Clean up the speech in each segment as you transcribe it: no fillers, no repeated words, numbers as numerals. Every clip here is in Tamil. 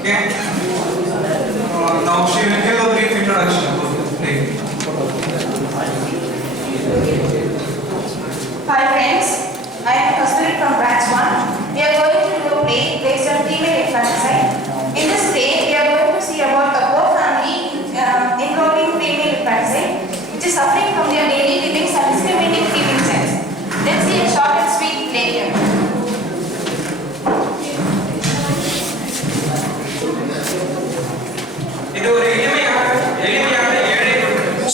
Okay. Now she will give a brief introduction about the play. Hi friends, I am Kasturi from branch 1. We are going to do a play based on female infanticide. In this play, we are going to see about a poor family involving female infanticide, which is suffering from their daily living and discriminating female sex. Let's see a short and sweet play here. இது ஒரு எளிமையான ஏழை குடும்பம்.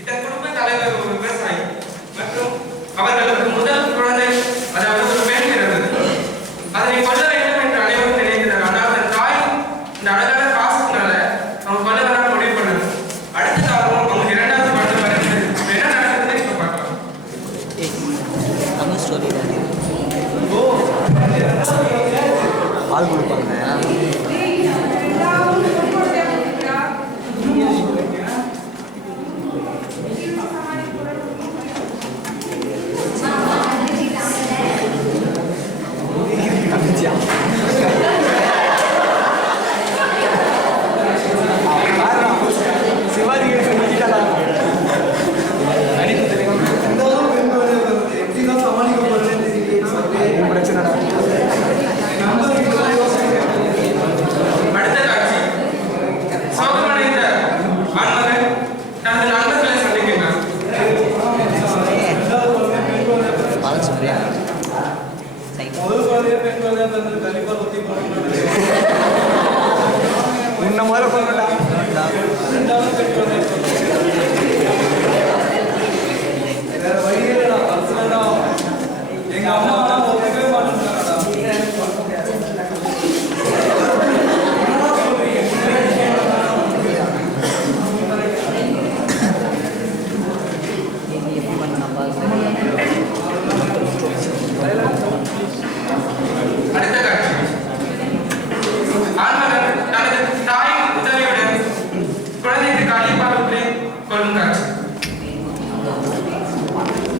இந்த குடும்ப தலைவர் ஒரு விவசாயி மற்றும் அவர்களுக்கு முதல் குழந்தை, அதாவது ஒரு பெண் பிறந்தது. அதனை கொல்ல வேண்டும் என்று அனைவரும் நினைத்தனர். ஆனால் அந்த தாய் இந்த அழகான பாசத்தினால அவங்க கொல்ல வேணாம் முடிவு பண்ணது. அடுத்ததாகவும் அவங்க இரண்டாவது குழந்தை பிறந்தது. என்ன நடக்குதுன்னு இப்ப பார்க்கலாம். ஆள் கொடுப்பாங்க.